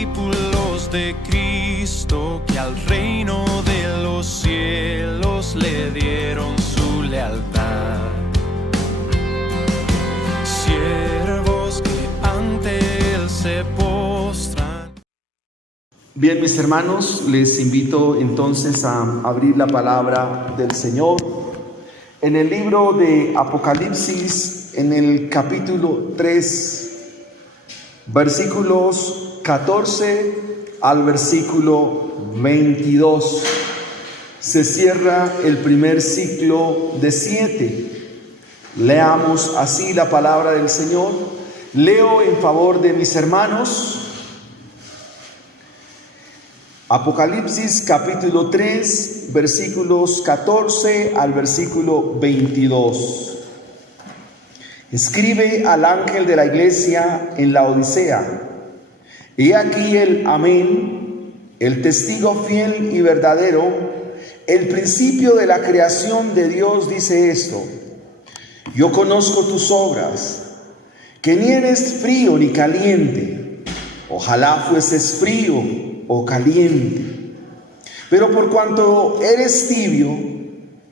discípulos de Cristo que al reino de los cielos le dieron su lealtad. Siervos que ante Él se postran. Bien, mis hermanos, les invito entonces a abrir la palabra del Señor en el libro de Apocalipsis, en el capítulo 3, versículos 14 al versículo 22. Se cierra el primer ciclo de 7. Leamos así la palabra del Señor. Leo en favor de mis hermanos. Apocalipsis capítulo 3, versículos 14 al versículo 22. Escribe al ángel de la iglesia en la Odisea: he aquí el Amén, el testigo fiel y verdadero, el principio de la creación de Dios, dice esto: yo conozco tus obras, que ni eres frío ni caliente. Ojalá fueses frío o caliente. Pero por cuanto eres tibio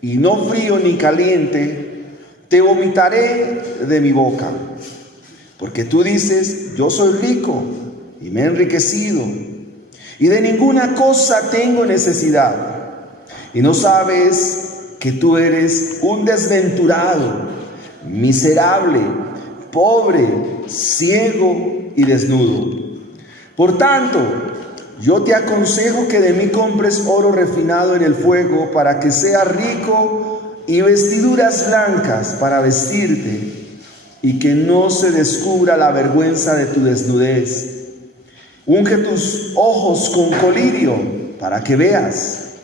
y no frío ni caliente, te vomitaré de mi boca. Porque tú dices: yo soy rico y me he enriquecido, y de ninguna cosa tengo necesidad, y no sabes que tú eres un desventurado, miserable, pobre, ciego y desnudo. Por tanto, yo te aconsejo que de mí compres oro refinado en el fuego, para que seas rico, y vestiduras blancas para vestirte, y que no se descubra la vergüenza de tu desnudez. Unge tus ojos con colirio para que veas.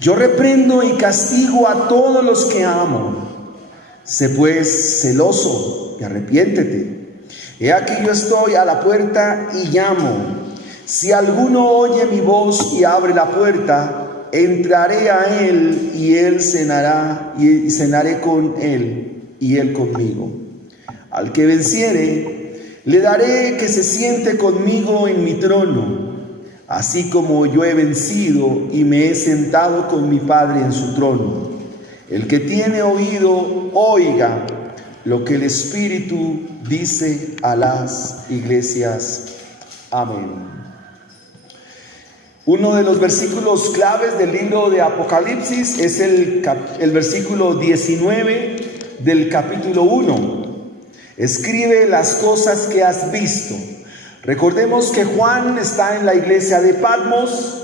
Yo reprendo y castigo a todos los que amo. Sé pues celoso y arrepiéntete. He aquí yo estoy a la puerta y llamo. Si alguno oye mi voz y abre la puerta, entraré a él y él cenará, y cenaré con él y él conmigo. Al que venciere, le daré que se siente conmigo en mi trono, así como yo he vencido y me he sentado con mi Padre en su trono. El que tiene oído, oiga lo que el Espíritu dice a las iglesias. Amén. Uno de los versículos claves del libro de Apocalipsis es el versículo 19 del capítulo 1. Escribe las cosas que has visto. Recordemos que Juan está en la iglesia de Patmos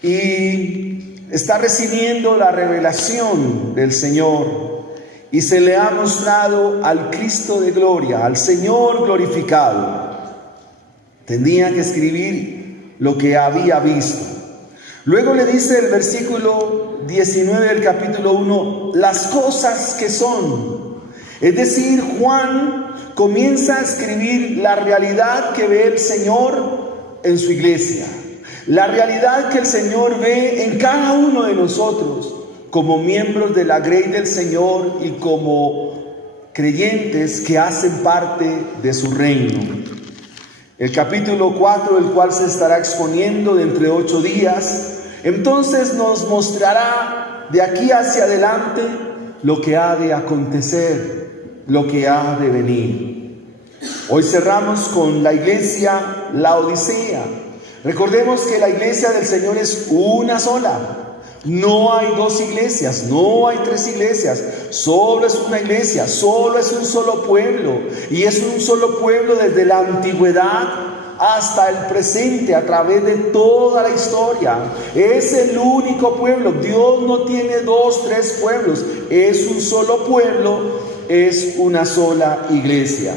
y está recibiendo la revelación del Señor, y se le ha mostrado al Cristo de gloria, al Señor glorificado. Tenía que escribir lo que había visto. Luego le dice el versículo 19 del capítulo 1, las cosas que son. Es decir, Juan comienza a escribir la realidad que ve el Señor en su iglesia, la realidad que el Señor ve en cada uno de nosotros como miembros de la grey del Señor y como creyentes que hacen parte de su reino. El capítulo 4, el cual se estará exponiendo dentro de 8 días, entonces nos mostrará de aquí hacia adelante lo que ha de acontecer, lo que ha de venir. Hoy cerramos con la iglesia, la Odisea. Recordemos que la iglesia del Señor es una sola. No hay 2 iglesias, no hay 3 iglesias, solo es una iglesia, solo es un solo pueblo, y es un solo pueblo desde la antigüedad hasta el presente, a través de toda la historia. Es el único pueblo. Dios no tiene 2, 3 pueblos, es un solo pueblo, es una sola iglesia.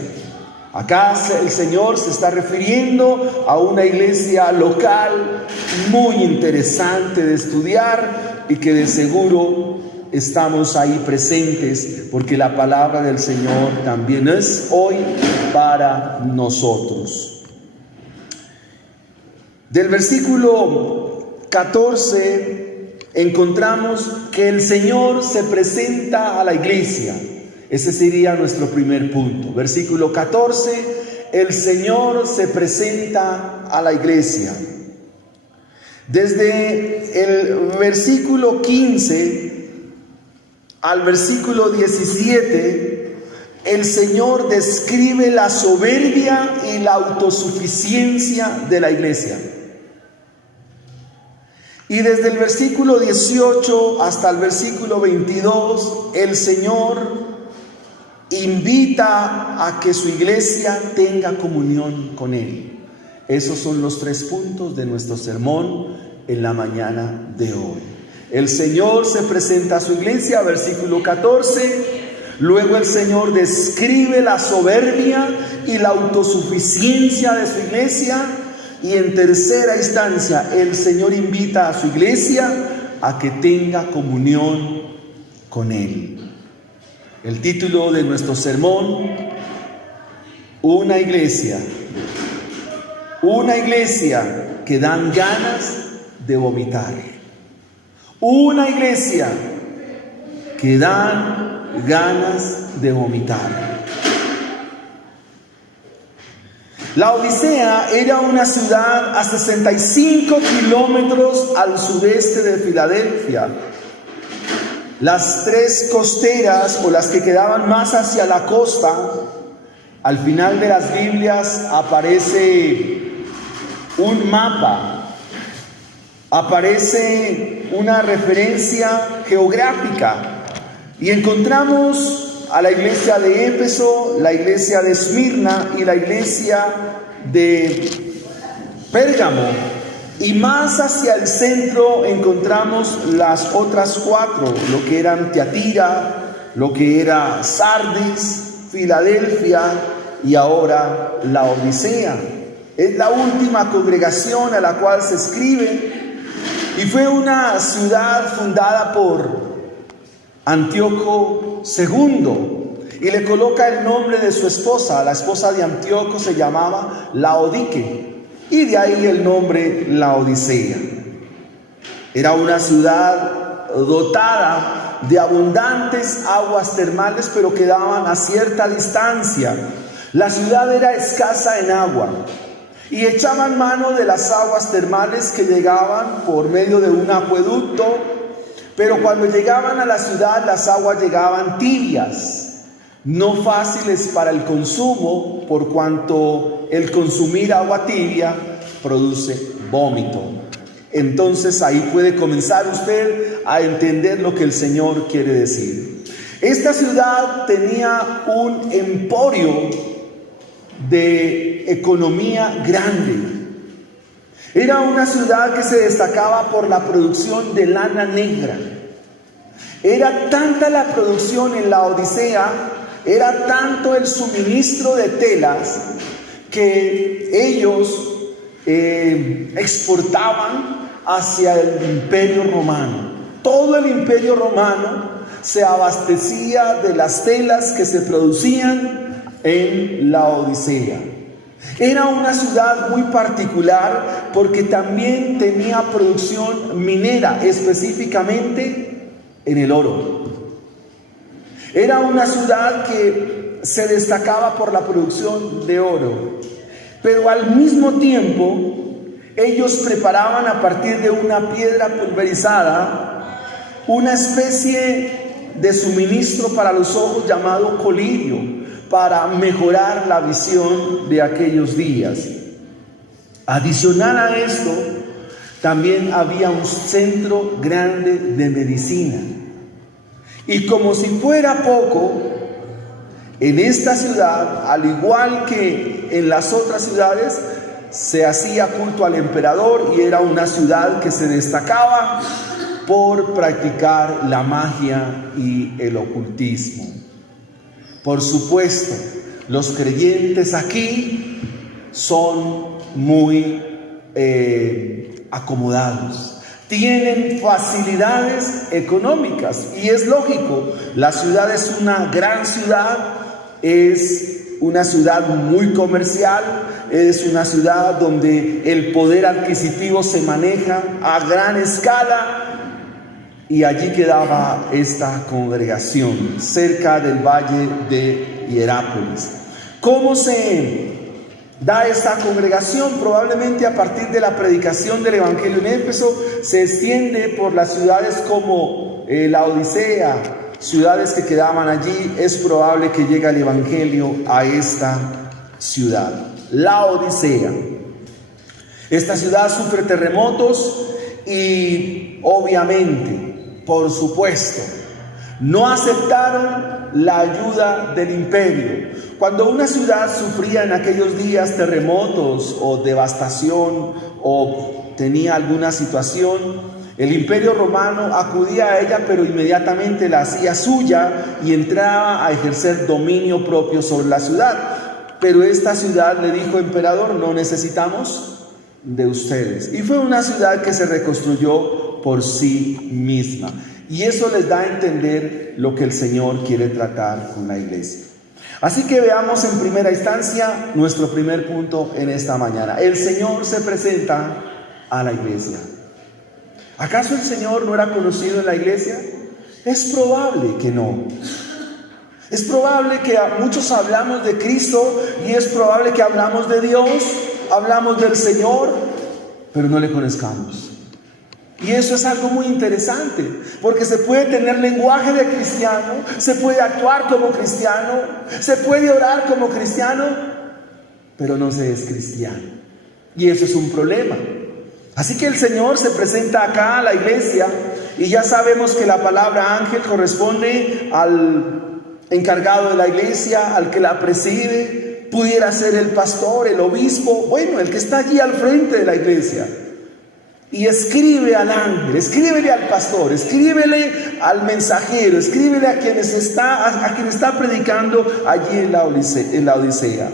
Acá el Señor se está refiriendo a una iglesia local muy interesante de estudiar, y que de seguro estamos ahí presentes, porque la palabra del Señor también es hoy para nosotros. Del versículo 14 encontramos que el Señor se presenta a la iglesia. Ese sería nuestro primer punto. Versículo 14, el Señor se presenta a la iglesia. Desde el versículo 15 al versículo 17, el Señor describe la soberbia y la autosuficiencia de la iglesia. Y desde el versículo 18 hasta el versículo 22, el Señor invita a que su iglesia tenga comunión con Él. Esos son los 3 puntos de nuestro sermón en la mañana de hoy. El Señor se presenta a su iglesia, versículo 14. Luego el Señor describe la soberbia y la autosuficiencia de su iglesia. Y en tercera instancia, el Señor invita a su iglesia a que tenga comunión con Él. El título de nuestro sermón: una iglesia que dan ganas de vomitar. Una iglesia que dan ganas de vomitar. La Odisea era una ciudad a 65 kilómetros al sudeste de Filadelfia. Las 3 costeras, o las que quedaban más hacia la costa, al final de las Biblias aparece un mapa, aparece una referencia geográfica, y encontramos a la iglesia de Éfeso, la iglesia de Esmirna y la iglesia de Pérgamo. Y más hacia el centro encontramos las otras 4, lo que eran Tiatira, lo que era Sardis, Filadelfia y ahora la Odisea. Es la última congregación a la cual se escribe, y fue una ciudad fundada por Antíoco II, y le coloca el nombre de su esposa. La esposa de Antíoco se llamaba Laodique, y de ahí el nombre Laodicea. Era una ciudad dotada de abundantes aguas termales, pero quedaban a cierta distancia. La ciudad era escasa en agua, y echaban mano de las aguas termales que llegaban por medio de un acueducto. Pero cuando llegaban a la ciudad, las aguas llegaban tibias, no fáciles para el consumo, por cuanto el consumir agua tibia produce vómito. Entonces ahí puede comenzar usted a entender lo que el Señor quiere decir. Esta ciudad tenía un emporio de economía grande. Era una ciudad que se destacaba por la producción de lana negra. Era tanta la producción en la Odisea, era tanto el suministro de telas, que ellos exportaban hacia el Imperio Romano. Todo el Imperio Romano se abastecía de las telas que se producían en la Odisea. Era una ciudad muy particular porque también tenía producción minera, específicamente en el oro. Era una ciudad que se destacaba por la producción de oro, pero al mismo tiempo ellos preparaban a partir de una piedra pulverizada una especie de suministro para los ojos llamado colirio, para mejorar la visión de aquellos días. Adicional a esto, también había un centro grande de medicina. Y como si fuera poco, en esta ciudad, al igual que en las otras ciudades, se hacía culto al emperador, y era una ciudad que se destacaba por practicar la magia y el ocultismo. Por supuesto, los creyentes aquí son muy acomodados, tienen facilidades económicas, y es lógico. La ciudad es una gran ciudad, es una ciudad muy comercial, es una ciudad donde el poder adquisitivo se maneja a gran escala. Y allí quedaba esta congregación, cerca del valle de Hierápolis. ¿Cómo se da esta congregación? Probablemente a partir de la predicación del Evangelio en Éfeso se extiende por las ciudades como la Odisea, ciudades que quedaban allí. Es probable que llegue el Evangelio a esta ciudad, la Odisea. Esta ciudad sufre terremotos y obviamente, por supuesto, no aceptaron la ayuda del imperio. Cuando una ciudad sufría en aquellos días terremotos o devastación o tenía alguna situación, el imperio romano acudía a ella, pero inmediatamente la hacía suya y entraba a ejercer dominio propio sobre la ciudad. Pero esta ciudad le dijo: emperador, no necesitamos de ustedes. Y fue una ciudad que se reconstruyó por sí misma. Y eso les da a entender lo que el Señor quiere tratar con la iglesia. Así que veamos en primera instancia nuestro primer punto en esta mañana. El Señor se presenta a la iglesia. ¿Acaso el Señor no era conocido en la iglesia? Es probable que no. Es probable que muchos hablamos de Cristo y es probable que hablamos de Dios, hablamos del Señor, pero no le conozcamos. Y eso es algo muy interesante, porque se puede tener lenguaje de cristiano, se puede actuar como cristiano, se puede orar como cristiano, pero no se es cristiano. Y eso es un problema. Así que el Señor se presenta acá a la iglesia y ya sabemos que la palabra ángel corresponde al encargado de la iglesia, al que la preside. Pudiera ser el pastor, el obispo, bueno, el que está allí al frente de la iglesia. Y escribe al ángel, escríbele al pastor, escríbele al mensajero, escríbele a quien está predicando allí en la Odisea.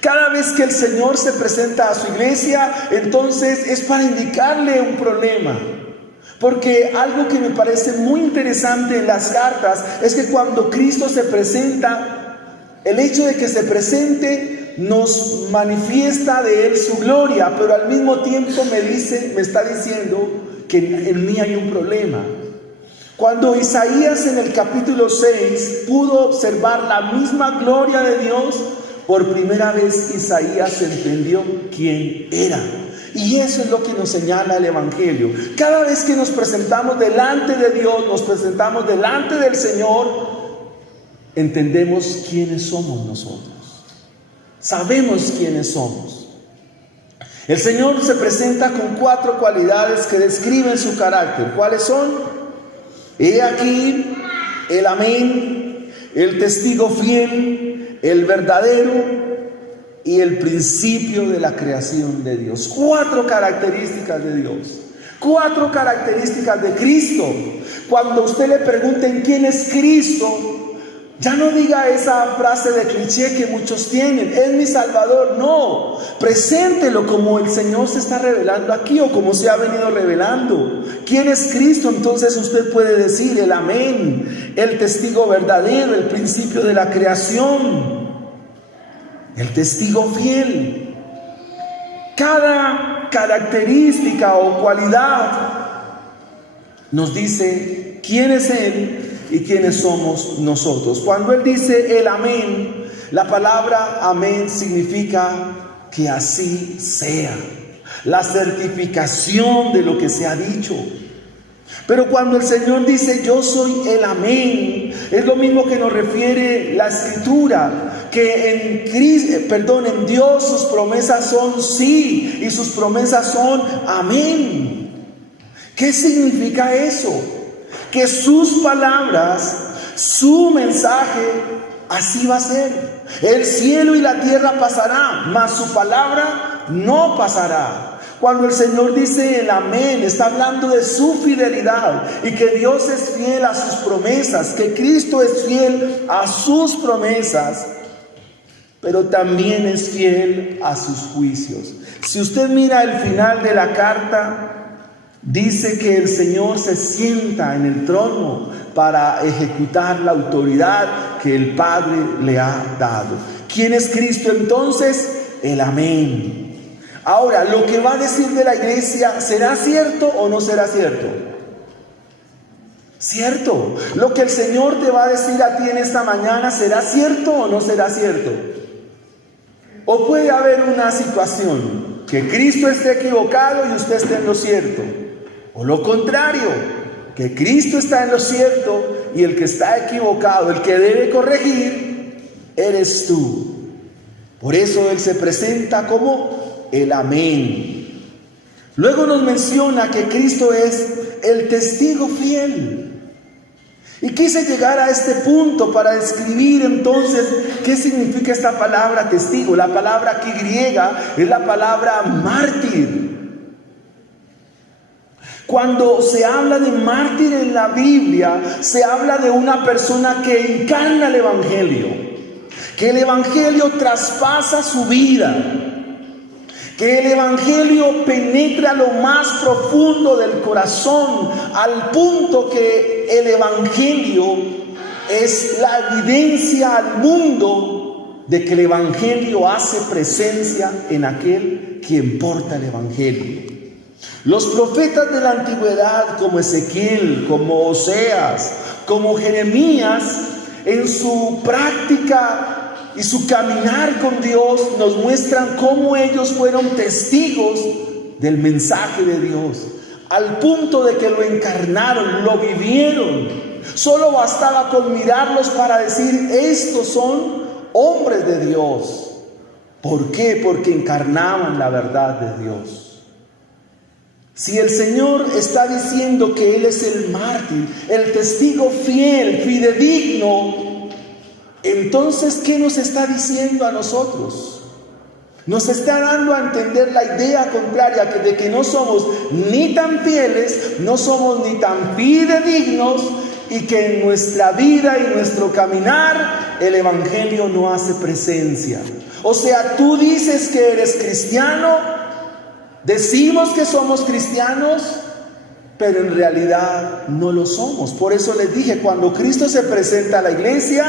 Cada vez que el Señor se presenta a su iglesia, entonces es para indicarle un problema. Porque algo que me parece muy interesante en las cartas es que cuando Cristo se presenta, el hecho de que se presente nos manifiesta de Él su gloria, pero al mismo tiempo me está diciendo que en mí hay un problema. Cuando Isaías en el capítulo 6 pudo observar la misma gloria de Dios, por primera vez Isaías entendió quién era. Y eso es lo que nos señala el Evangelio. Cada vez que nos presentamos delante de Dios, nos presentamos delante del Señor, entendemos quiénes somos nosotros. Sabemos quiénes somos. El Señor se presenta con 4 cualidades que describen su carácter. ¿Cuáles son? He aquí el amén, el testigo fiel, el verdadero y el principio de la creación de Dios. 4 características de Dios, 4 características de Cristo. Cuando usted le pregunten quién es Cristo, ya no diga esa frase de cliché que muchos tienen: es mi Salvador. No, preséntelo como el Señor se está revelando aquí o como se ha venido revelando. ¿Quién es Cristo? Entonces usted puede decir el amén, el testigo verdadero, el principio de la creación, el testigo fiel. Cada característica o cualidad nos dice quién es Él y quiénes somos nosotros. Cuando Él dice el amén, la palabra amén significa que así sea, la certificación de lo que se ha dicho. Pero cuando el Señor dice yo soy el amén, es lo mismo que nos refiere la Escritura, que en Dios sus promesas son sí y sus promesas son amén. ¿Qué significa eso? Que sus palabras, su mensaje, así va a ser. El cielo y la tierra pasarán, mas su palabra no pasará. Cuando el Señor dice el amén, está hablando de su fidelidad y que Dios es fiel a sus promesas, que Cristo es fiel a sus promesas, pero también es fiel a sus juicios. Si usted mira el final de la carta, dice que el Señor se sienta en el trono para ejecutar la autoridad que el Padre le ha dado. ¿Quién es Cristo entonces? El amén. Ahora, lo que va a decir de la iglesia, ¿será cierto o no será cierto? Cierto. Lo que el Señor te va a decir a ti en esta mañana, ¿será cierto o no será cierto? O puede haber una situación que Cristo esté equivocado y usted esté en lo cierto. O lo contrario, que Cristo está en lo cierto y el que está equivocado, el que debe corregir, eres tú. Por eso Él se presenta como el Amén. Luego nos menciona que Cristo es el testigo fiel. Y quise llegar a este punto para describir entonces qué significa esta palabra testigo. La palabra aquí griega es la palabra mártir. Cuando se habla de mártir en la Biblia, se habla de una persona que encarna el Evangelio, que el Evangelio traspasa su vida, que el Evangelio penetra lo más profundo del corazón, al punto que el Evangelio es la evidencia al mundo de que el Evangelio hace presencia en aquel quien porta el Evangelio. Los profetas de la antigüedad, como Ezequiel, como Oseas, como Jeremías, en su práctica y su caminar con Dios, nos muestran cómo ellos fueron testigos del mensaje de Dios, al punto de que lo encarnaron, lo vivieron. Solo bastaba con mirarlos para decir: estos son hombres de Dios. ¿Por qué? Porque encarnaban la verdad de Dios. Si el Señor está diciendo que Él es el mártir, el testigo fiel, fidedigno, entonces, ¿qué nos está diciendo a nosotros? Nos está dando a entender la idea contraria, de que no somos ni tan fieles, no somos ni tan fidedignos, y que en nuestra vida y nuestro caminar el Evangelio no hace presencia. O sea, tú dices que eres cristiano, decimos que somos cristianos, pero en realidad no lo somos. Por eso les dije, cuando Cristo se presenta a la iglesia,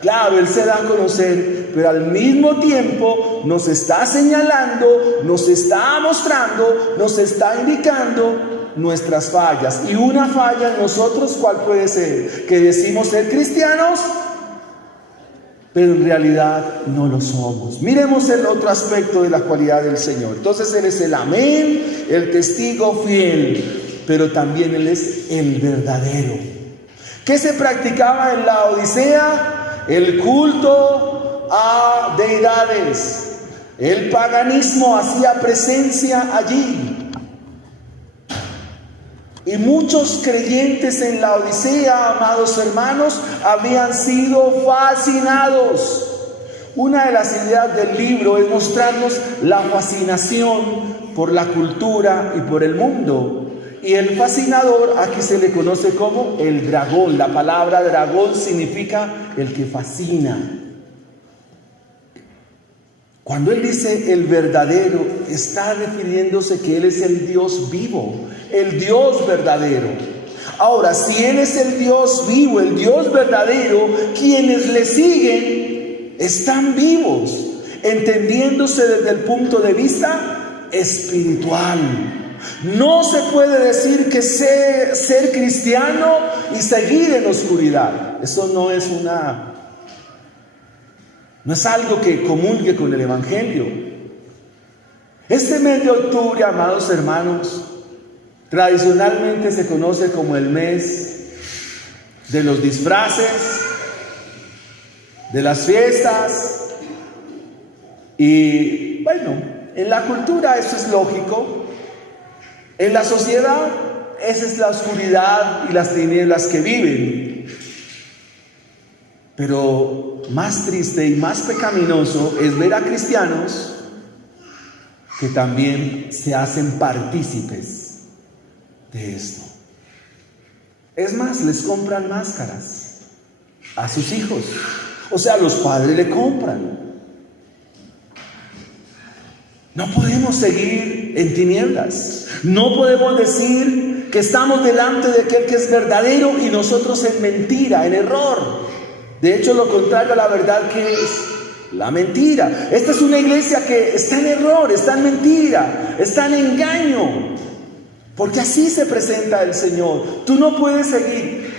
claro, Él se da a conocer, pero al mismo tiempo nos está señalando, nos está mostrando, nos está indicando nuestras fallas. Y una falla en nosotros, ¿cuál puede ser? Que decimos ser cristianos, pero en realidad no lo somos. Miremos el otro aspecto de la cualidad del Señor. Entonces Él es el Amén, el testigo fiel, pero también Él es el verdadero. ¿Qué se practicaba en la Odisea? El culto a deidades. El paganismo hacía presencia allí. Y muchos creyentes en la Odisea, amados hermanos, habían sido fascinados. Una de las ideas del libro es mostrarnos la fascinación por la cultura y por el mundo. Y el fascinador aquí se le conoce como el dragón. La palabra dragón significa el que fascina. Cuando Él dice el verdadero, está refiriéndose que Él es el Dios vivo, el Dios verdadero. Ahora, si Él es el Dios vivo, el Dios verdadero, quienes le siguen están vivos, entendiéndose desde el punto de vista espiritual. No se puede decir que ser cristiano y seguir en oscuridad. Eso no es algo que comulgue con el Evangelio. Este mes de octubre, amados hermanos, tradicionalmente se conoce como el mes de los disfraces, de las fiestas. Y bueno, en la cultura eso es lógico. En la sociedad esa es la oscuridad y las tinieblas que viven. Pero más triste y más pecaminoso es ver a cristianos que también se hacen partícipes de esto. Es más, les compran máscaras a sus hijos. O sea, los padres le compran. No podemos seguir en tinieblas. No podemos decir que estamos delante de aquel que es verdadero y nosotros en mentira, en error. De hecho, lo contrario a la verdad, que es la mentira. Esta es una iglesia que está en error, está en mentira, está en engaño. Porque así se presenta el Señor. Tú no puedes seguir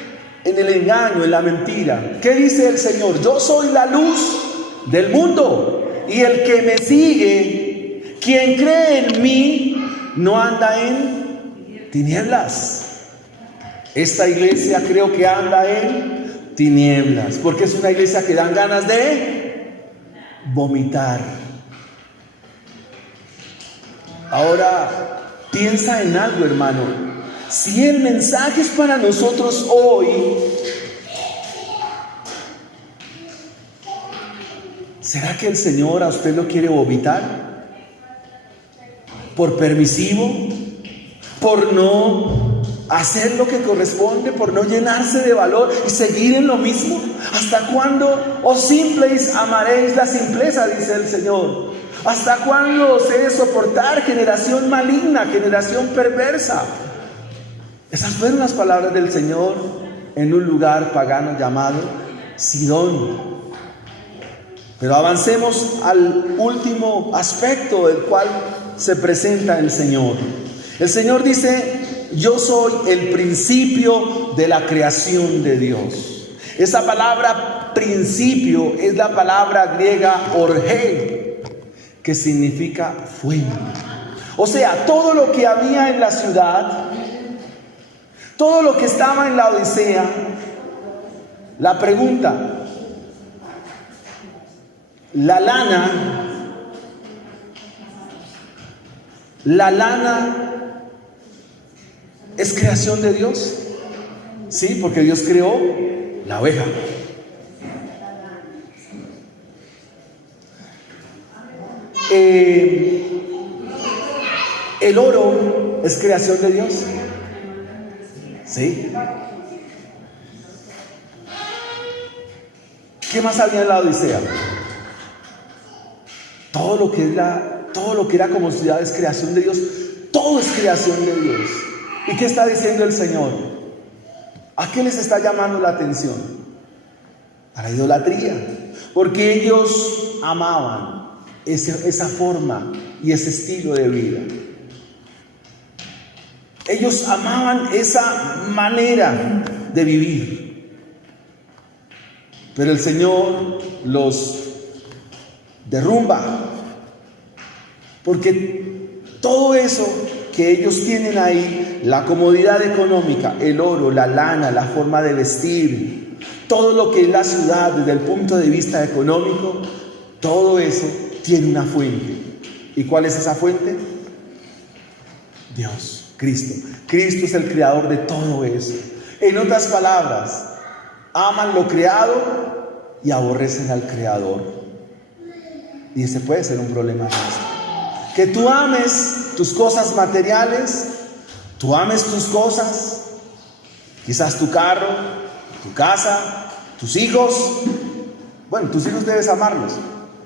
en el engaño, en la mentira. ¿Qué dice el Señor? Yo soy la luz del mundo. y el que me sigue, quien cree en mí, no anda en tinieblas. Esta iglesia creo que anda en tinieblas, porque es una iglesia que dan ganas de vomitar. Ahora, piensa en algo, hermano. Si el mensaje es para nosotros hoy, ¿será que el Señor a usted lo quiere vomitar? ¿Por permisivo? ¿Por no hacer lo que corresponde? ¿Por no llenarse de valor y seguir en lo mismo? ¿Hasta cuándo, oh simples, amaréis la simpleza? Dice el Señor. ¿Hasta cuándo os he de soportar, generación maligna, generación perversa? Esas fueron las palabras del Señor en un lugar pagano llamado Sidón. Pero avancemos al último aspecto del cual se presenta el Señor. El Señor dice: yo soy el principio de la creación de Dios. Esa palabra principio es la palabra griega orge, que significa fuente. O sea, todo lo que había en la ciudad, todo lo que estaba en la Odisea, la pregunta, la lana es creación de Dios. Sí, porque Dios creó la oveja. El oro es creación de Dios. ¿Sí? ¿Qué más había en la Odisea? Todo lo que era como ciudad es creación de Dios. Todo es creación de Dios. ¿Y qué está diciendo el Señor? ¿A qué les está llamando la atención? A la idolatría. Porque ellos amaban esa forma y ese estilo de vida. Ellos amaban esa manera de vivir. Pero el Señor los derrumba, porque todo eso que ellos tienen ahí, la comodidad económica, el oro, la lana, la forma de vestir, todo lo que es la ciudad desde el punto de vista económico, todo eso tiene una fuente. ¿Y cuál es esa fuente? Dios, Cristo. Cristo es el creador de todo eso. En otras palabras, aman lo creado y aborrecen al creador. Y ese puede ser un problema nuestro. Que tú ames tus cosas materiales, tú ames tus cosas, quizás tu carro, tu casa, tus hijos. Bueno, tus hijos debes amarlos,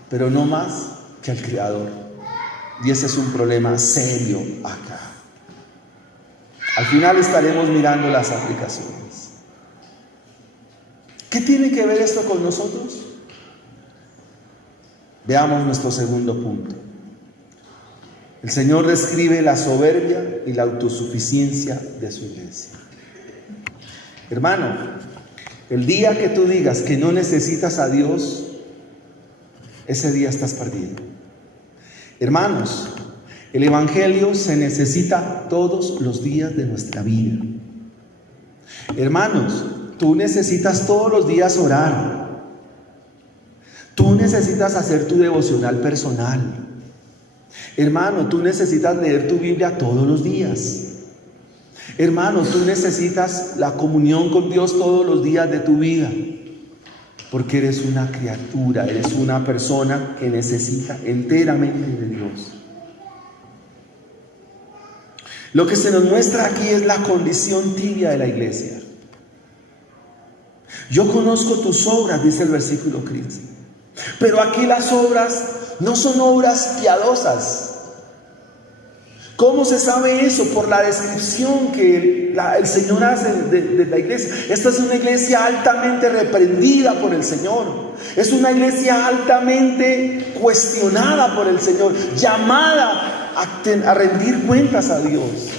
pero no más que al Creador. Y ese es un problema serio acá. Al final estaremos mirando las aplicaciones. ¿Qué tiene que ver esto con nosotros? Veamos nuestro segundo punto. El Señor describe la soberbia y la autosuficiencia de su iglesia. Hermano, el día que tú digas que no necesitas a Dios, ese día estás perdido. Hermanos, el Evangelio se necesita todos los días de nuestra vida. Hermanos, tú necesitas todos los días orar. Tú necesitas hacer tu devocional personal. Hermano, tú necesitas leer tu Biblia todos los días. Hermano, tú necesitas la comunión con Dios todos los días de tu vida. Porque eres una criatura, eres una persona que necesita enteramente de Dios. Lo que se nos muestra aquí es la condición tibia de la iglesia. Yo conozco tus obras, dice el versículo 15. Pero aquí las obras no son obras piadosas. ¿Cómo se sabe eso? Por la descripción que el Señor hace de la iglesia. Esta es una iglesia altamente reprendida por el Señor. Es una iglesia altamente cuestionada por el Señor, llamada a rendir cuentas a Dios.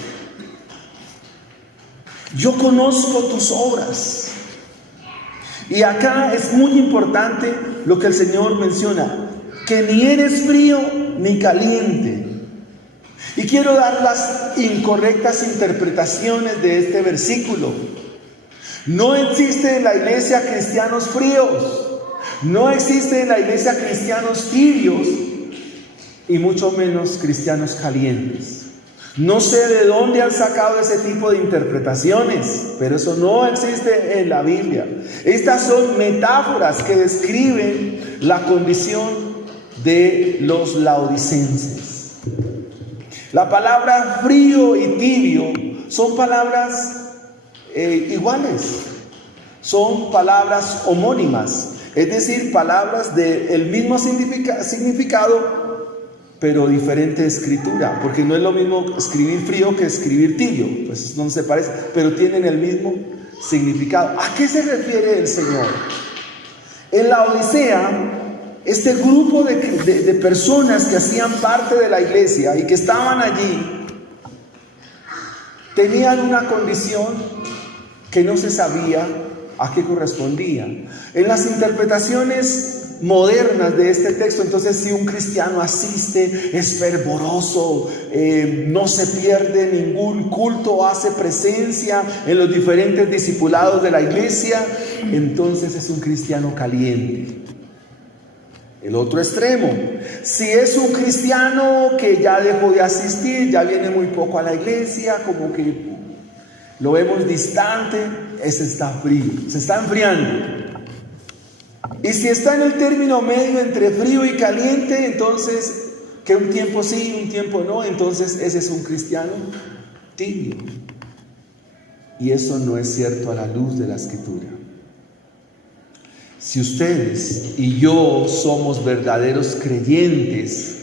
Yo conozco tus obras. Y acá es muy importante lo que el Señor menciona, que ni eres frío ni caliente. Y quiero dar las incorrectas interpretaciones de este versículo. No existe en la iglesia cristianos fríos, no existe en la iglesia cristianos tibios y mucho menos cristianos calientes. No sé de dónde han sacado ese tipo de interpretaciones, pero eso no existe en la Biblia. Estas son metáforas que describen la condición de los laodicenses. La palabra frío y tibio son palabras iguales, son palabras homónimas, es decir, palabras del mismo significado, pero diferente escritura, porque no es lo mismo escribir frío que escribir tibio, pues no se parece, pero tienen el mismo significado. ¿A qué se refiere el Señor? En la Odisea, este grupo de personas que hacían parte de la iglesia y que estaban allí, tenían una condición que no se sabía a qué correspondía. En las interpretaciones modernas de este texto, entonces si un cristiano asiste, es fervoroso, no se pierde ningún culto, hace presencia en los diferentes discipulados de la iglesia, entonces es un cristiano caliente. El otro extremo, si es un cristiano que ya dejó de asistir, ya viene muy poco a la iglesia, como que lo vemos distante, ese está frío, se está enfriando. Y si está en el término medio entre frío y caliente, entonces, que un tiempo sí, un tiempo no, entonces ese es un cristiano tibio. Y eso no es cierto a la luz de la Escritura. Si ustedes y yo somos verdaderos creyentes,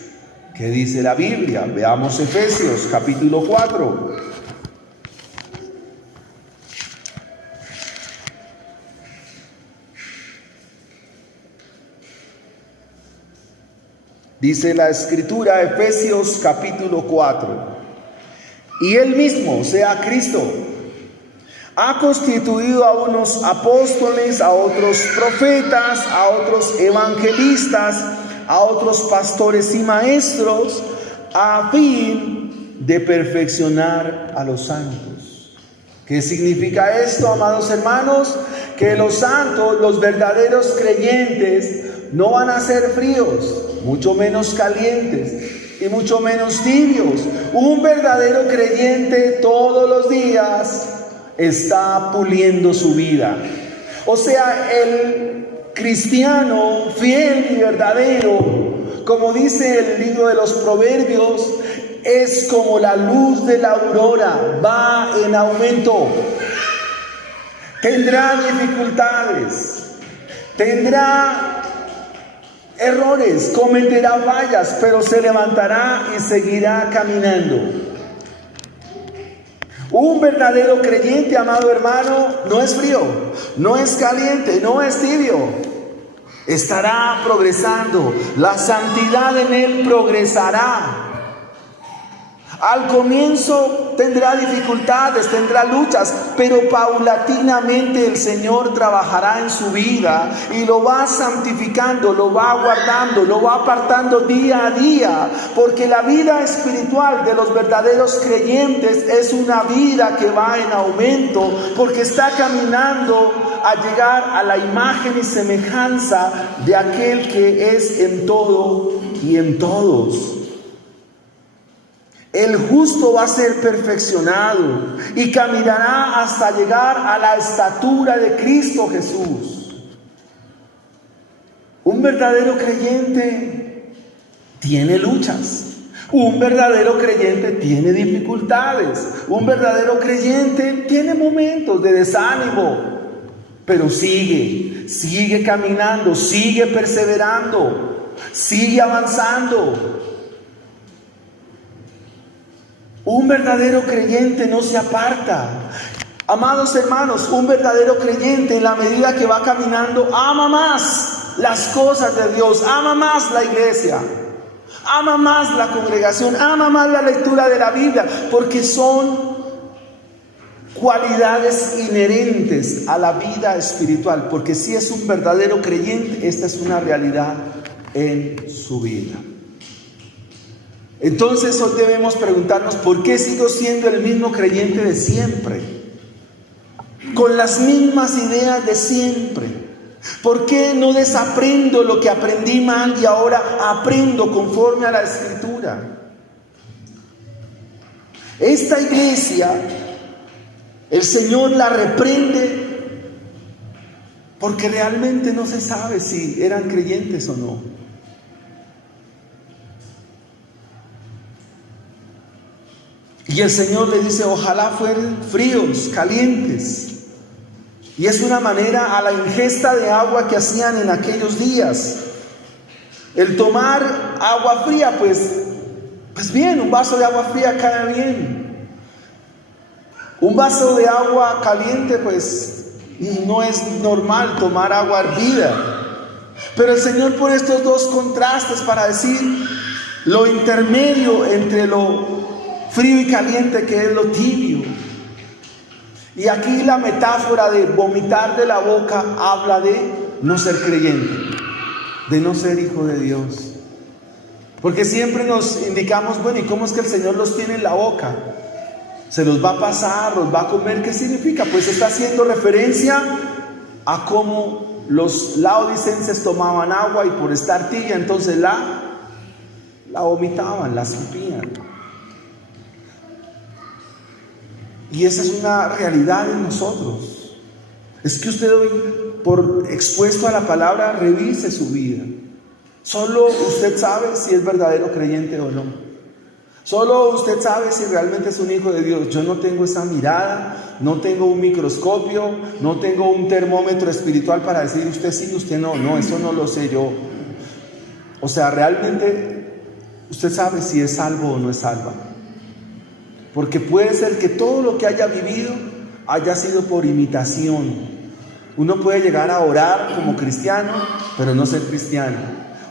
¿qué dice la Biblia? Veamos Efesios capítulo 4. Dice la Escritura, Efesios capítulo 4, y Él mismo, o sea Cristo, ha constituido a unos apóstoles, a otros profetas, a otros evangelistas, a otros pastores y maestros, a fin de perfeccionar a los santos. ¿Qué significa esto, amados hermanos? Que los santos, los verdaderos creyentes, no van a ser fríos, mucho menos calientes y mucho menos tibios. Un verdadero creyente todos los días está puliendo su vida. O sea, el cristiano fiel y verdadero, como dice el libro de los Proverbios, es como la luz de la aurora, va en aumento. Tendrá dificultades, tendrá errores, cometerá fallas, pero se levantará y seguirá caminando. Un verdadero creyente, amado hermano, no es frío, no es caliente, no es tibio. Estará progresando, la santidad en él progresará. Al comienzo tendrá dificultades, tendrá luchas, pero paulatinamente el Señor trabajará en su vida y lo va santificando, lo va guardando, lo va apartando día a día, porque la vida espiritual de los verdaderos creyentes es una vida que va en aumento, porque está caminando a llegar a la imagen y semejanza de aquel que es en todo y en todos. El justo va a ser perfeccionado y caminará hasta llegar a la estatura de Cristo Jesús. Un verdadero creyente tiene luchas. Un verdadero creyente tiene dificultades. Un verdadero creyente tiene momentos de desánimo, pero sigue caminando, sigue perseverando, sigue avanzando. Un verdadero creyente no se aparta. Amados hermanos, un verdadero creyente, en la medida que va caminando, ama más las cosas de Dios, ama más la iglesia, ama más la congregación, ama más la lectura de la Biblia, porque son cualidades inherentes a la vida espiritual. Porque si es un verdadero creyente, esta es una realidad en su vida. Entonces hoy debemos preguntarnos, ¿por qué sigo siendo el mismo creyente de siempre? Con las mismas ideas de siempre. ¿Por qué no desaprendo lo que aprendí mal y ahora aprendo conforme a la Escritura? Esta iglesia, el Señor la reprende porque realmente no se sabe si eran creyentes o no. Y el Señor le dice, ojalá fueran fríos, calientes. Y es una manera a la ingesta de agua que hacían en aquellos días. El tomar agua fría, pues bien, un vaso de agua fría cae bien. Un vaso de agua caliente, pues no es normal tomar agua hervida. Pero el Señor pone estos dos contrastes para decir lo intermedio entre lo frío y caliente, que es lo tibio. Y aquí la metáfora de vomitar de la boca habla de no ser creyente, de no ser hijo de Dios. Porque siempre nos indicamos, bueno, ¿y cómo es que el Señor los tiene en la boca? ¿Se los va a pasar, los va a comer? ¿Qué significa? Pues está haciendo referencia a cómo los laodicenses tomaban agua y por estar tibia, entonces la vomitaban, la escupían. Y esa es una realidad en nosotros. Es que usted hoy, por expuesto a la palabra, revise su vida. Solo usted sabe si es verdadero creyente o no. Solo usted sabe si realmente es un hijo de Dios. Yo no tengo esa mirada, no tengo un microscopio, no tengo un termómetro espiritual para decir usted sí, usted no. No, eso no lo sé yo. O sea, realmente usted sabe si es salvo o no es salva. Porque puede ser que todo lo que haya vivido haya sido por imitación. Uno puede llegar a orar como cristiano, pero no ser cristiano.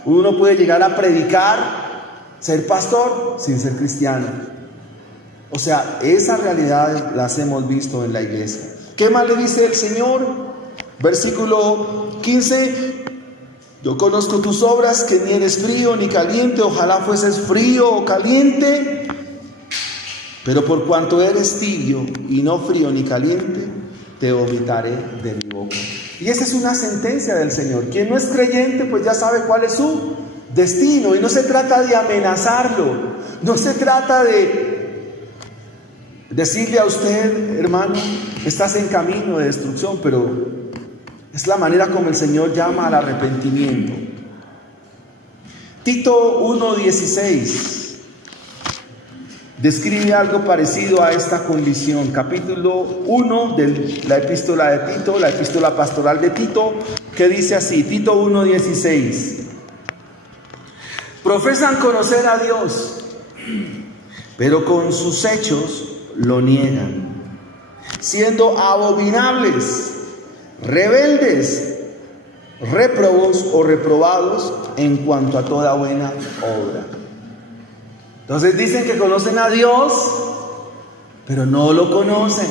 Uno puede llegar a predicar, ser pastor, sin ser cristiano. O sea, esas realidades las hemos visto en la iglesia. ¿Qué más le dice el Señor? Versículo 15. Yo conozco tus obras, que ni eres frío ni caliente. Ojalá fueses frío o caliente. Pero por cuanto eres tibio y no frío ni caliente, te vomitaré de mi boca. Y esa es una sentencia del Señor. Quien no es creyente, pues ya sabe cuál es su destino. Y no se trata de amenazarlo. No se trata de decirle a usted, hermano, estás en camino de destrucción. Pero es la manera como el Señor llama al arrepentimiento. Tito 1:16 describe algo parecido a esta condición. Capítulo 1 de la epístola de Tito, la epístola pastoral de Tito, que dice así, Tito 1:16. Profesan conocer a Dios, pero con sus hechos lo niegan, siendo abominables, rebeldes, réprobos o reprobados en cuanto a toda buena obra. Entonces dicen que conocen a Dios, pero no lo conocen.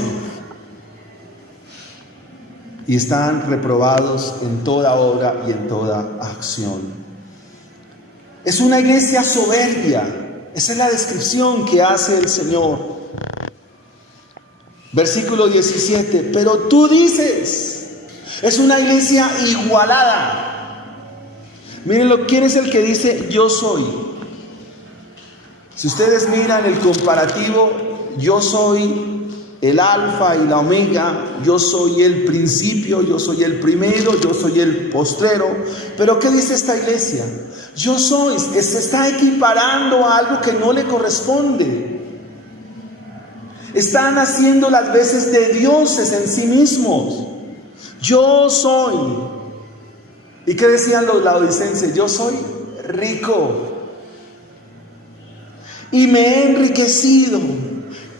Y están reprobados en toda obra y en toda acción. Es una iglesia soberbia. Esa es la descripción que hace el Señor. Versículo 17. Pero tú dices, es una iglesia igualada. Miren, ¿quién es el que dice yo soy? Si ustedes miran el comparativo, yo soy el alfa y la omega, yo soy el principio, yo soy el primero, yo soy el postrero. Pero ¿qué dice esta iglesia? Yo soy, se está equiparando a algo que no le corresponde. Están haciendo las veces de dioses en sí mismos. Yo soy. ¿Y qué decían los laodicenses? Yo soy rico y me he enriquecido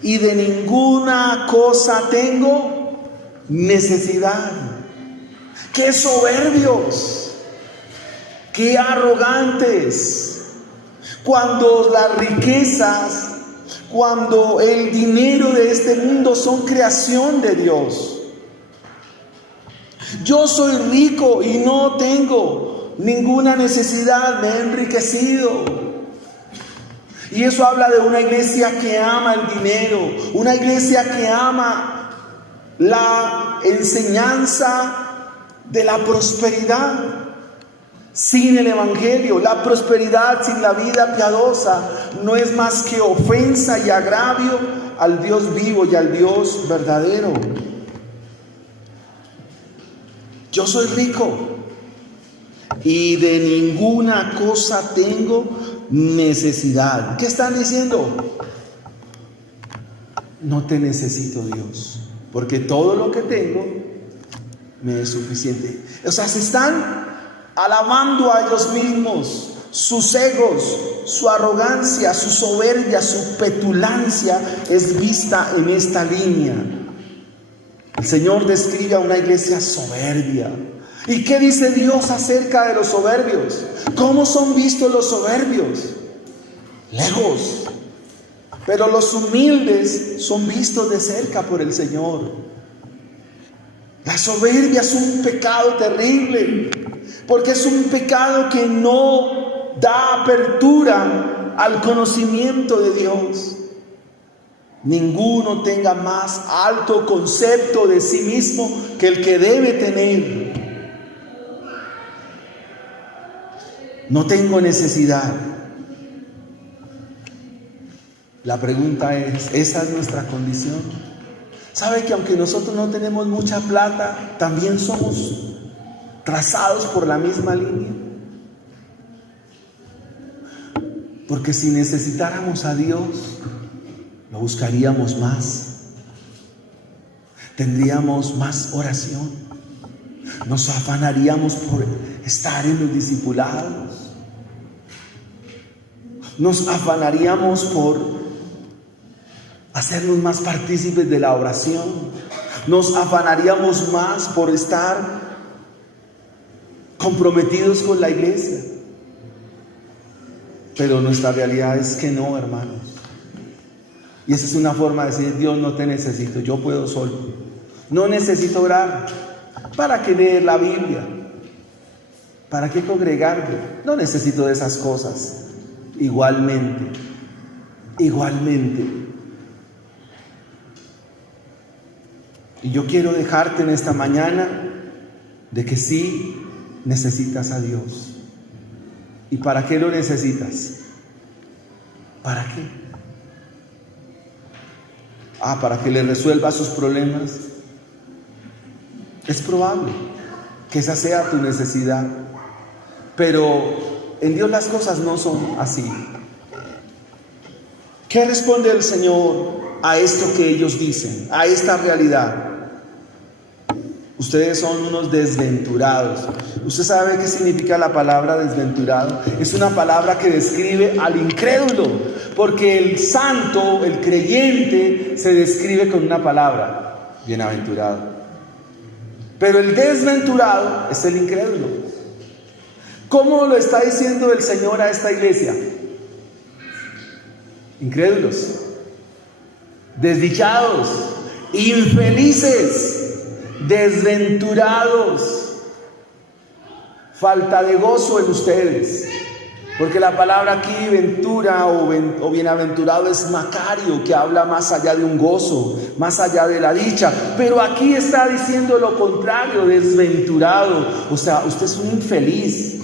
y de ninguna cosa tengo necesidad. ¡Qué soberbios! ¡Qué arrogantes! Cuando las riquezas, cuando el dinero de este mundo son creación de Dios. Yo soy rico y no tengo ninguna necesidad, me he enriquecido. Y eso habla de una iglesia que ama el dinero, una iglesia que ama la enseñanza de la prosperidad. Sin el evangelio, la prosperidad sin la vida piadosa no es más que ofensa y agravio al Dios vivo y al Dios verdadero. Yo soy rico y de ninguna cosa tengo necesidad. ¿Qué están diciendo? No te necesito, Dios, porque todo lo que tengo me es suficiente. O sea, se están alabando a ellos mismos, sus egos, su arrogancia, su soberbia, su petulancia es vista en esta línea. El Señor describe a una iglesia soberbia. ¿Y qué dice Dios acerca de los soberbios? ¿Cómo son vistos los soberbios? Lejos. Pero los humildes son vistos de cerca por el Señor. La soberbia es un pecado terrible, porque es un pecado que no da apertura al conocimiento de Dios. Ninguno tenga más alto concepto de sí mismo que el que debe tener. No tengo necesidad. La pregunta es, ¿esa es nuestra condición? ¿Sabe que aunque nosotros no tenemos mucha plata, también somos trazados por la misma línea? Porque si necesitáramos a Dios, lo buscaríamos más. Tendríamos más oración. Nos afanaríamos por estar en los discipulados. Nos afanaríamos por hacernos más partícipes de la oración. Nos afanaríamos más por estar comprometidos con la iglesia. Pero nuestra realidad es que no, hermanos. Y esa es una forma de decir, Dios, no te necesito, yo puedo solo. No necesito orar. ¿Para qué leer la Biblia? ¿Para qué congregarme? No necesito de esas cosas. Igualmente. Y yo quiero dejarte en esta mañana de que sí necesitas a Dios. ¿Y para qué lo necesitas? ¿Para qué? Para que le resuelva sus problemas. Es probable que esa sea tu necesidad, pero en Dios las cosas no son así. ¿Qué responde el Señor a esto que ellos dicen, a esta realidad? Ustedes son unos desventurados. ¿Usted sabe qué significa la palabra desventurado? Es una palabra que describe al incrédulo, porque el santo, el creyente, se describe con una palabra: bienaventurado. Pero el desventurado es el incrédulo. ¿Cómo lo está diciendo el Señor a esta iglesia? Incrédulos, desdichados, infelices, desventurados, falta de gozo en ustedes. Porque la palabra aquí, ventura o bienaventurado, es macario, que habla más allá de un gozo, más allá de la dicha. Pero aquí está diciendo lo contrario, desventurado. O sea, usted es un infeliz,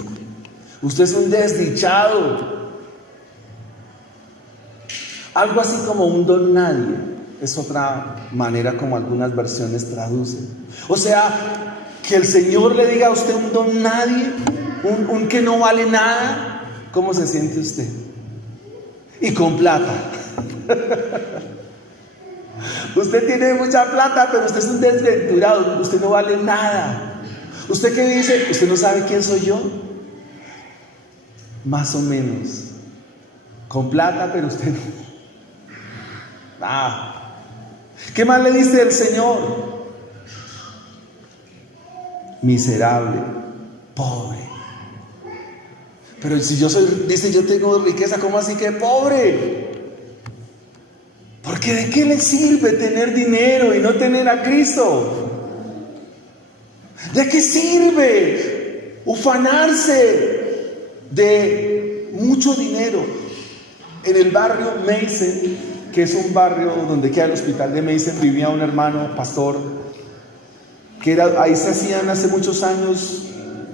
usted es un desdichado. Algo así como un don nadie, es otra manera como algunas versiones traducen. O sea, que el Señor le diga a usted un don nadie, un que no vale nada. ¿Cómo se siente usted? Y con plata. Usted tiene mucha plata, pero usted es un desventurado. Usted no vale nada. ¿Usted qué dice? ¿Usted no sabe quién soy yo? Más o menos. Con plata, pero usted no. ¿Qué más le dice el Señor? Miserable, pobre. Pero si yo dice, yo tengo riqueza, ¿cómo así que pobre? Porque ¿de qué le sirve tener dinero y no tener a Cristo? ¿De qué sirve ufanarse de mucho dinero. En el barrio Meissen, que es un barrio donde queda el hospital de Meissen, vivía un hermano pastor, ahí se hacían hace muchos años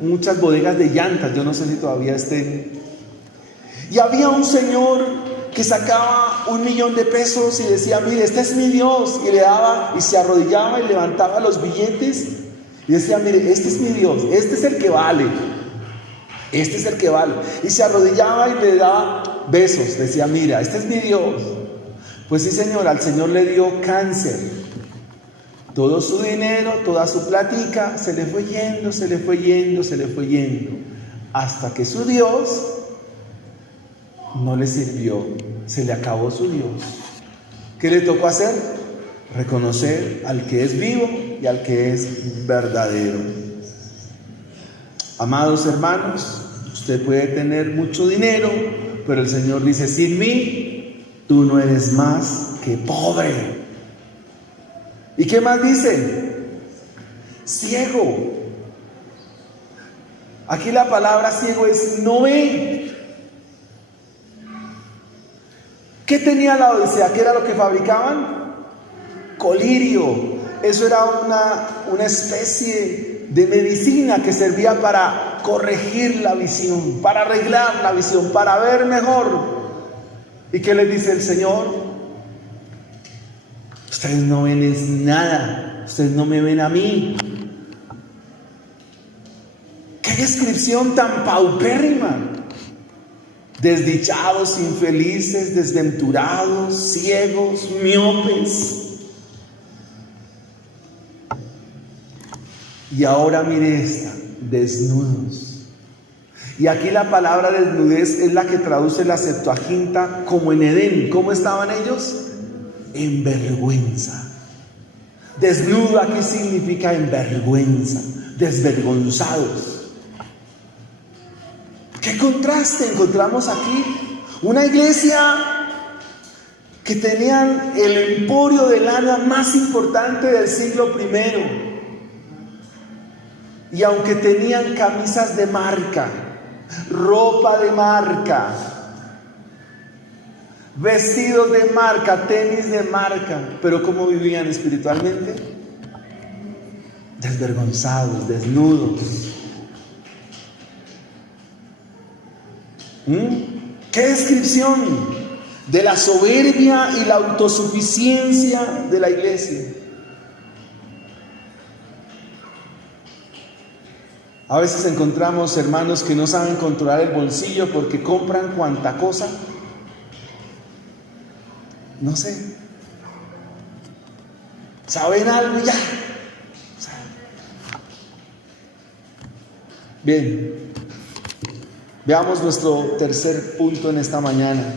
muchas bodegas de llantas, yo no sé si todavía estén. Y había un señor que sacaba 1 millón de pesos y decía: mire, este es mi Dios, y le daba, y se arrodillaba y levantaba los billetes y decía: mire, este es mi Dios, este es el que vale, este es el que vale, y se arrodillaba y le daba besos, decía: mira, este es mi Dios. Pues sí, señor, al Señor le dio cáncer. Todo su dinero, toda su platica se le fue yendo, se le fue yendo, se le fue yendo, hasta que su Dios no le sirvió, se le acabó su Dios. ¿Qué le tocó hacer? Reconocer al que es vivo y al que es verdadero. Amados hermanos, usted puede tener mucho dinero, pero el Señor dice: sin mí, tú no eres más que pobre. ¿Y qué más dice? Ciego. Aquí la palabra ciego es no ve. ¿Qué tenía la Odisea? ¿Qué era lo que fabricaban? Colirio. Eso era una especie de medicina que servía para corregir la visión, para arreglar la visión, para ver mejor. ¿Y qué les dice el Señor? Ustedes no ven nada, ustedes no me ven a mí. ¡Qué descripción tan paupérrima! Desdichados, infelices, desventurados, ciegos, miopes. Y ahora mire esta: desnudos. Y aquí la palabra desnudez es la que traduce la Septuaginta como en Edén. ¿Cómo estaban ellos? En vergüenza. Desnudo aquí significa en vergüenza, desvergonzados. ¿Qué contraste encontramos aquí? Una iglesia que tenían el emporio de lana más importante del siglo I. Y aunque tenían camisas de marca, ropa de marca, vestidos de marca, tenis de marca, pero ¿cómo vivían espiritualmente? Desvergonzados, desnudos. ¿Qué descripción de la soberbia y la autosuficiencia de la iglesia? A veces encontramos hermanos que no saben controlar el bolsillo porque compran cuanta cosa. No sé. ¿Saben algo y ya? Bien. Veamos nuestro tercer punto en esta mañana.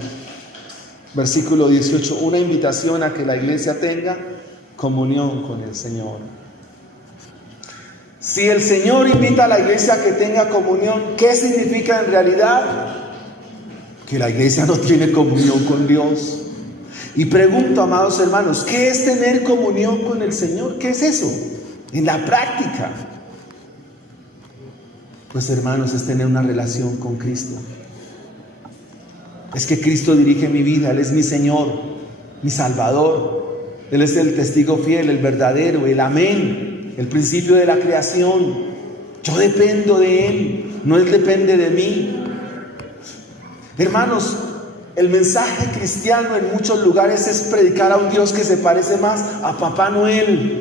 Versículo 18. Una invitación a que la iglesia tenga comunión con el Señor. Si el Señor invita a la iglesia a que tenga comunión, ¿qué significa en realidad? Que la iglesia no tiene comunión con Dios. Y pregunto, amados hermanos, ¿qué es tener comunión con el Señor? ¿Qué es eso? En la práctica. Pues hermanos, es tener una relación con Cristo. Es que Cristo dirige mi vida, Él es mi Señor, mi Salvador. Él es el testigo fiel, el verdadero, el amén, el principio de la creación. Yo dependo de Él, no Él depende de mí. Hermanos, el mensaje cristiano en muchos lugares es predicar a un Dios que se parece más a Papá Noel.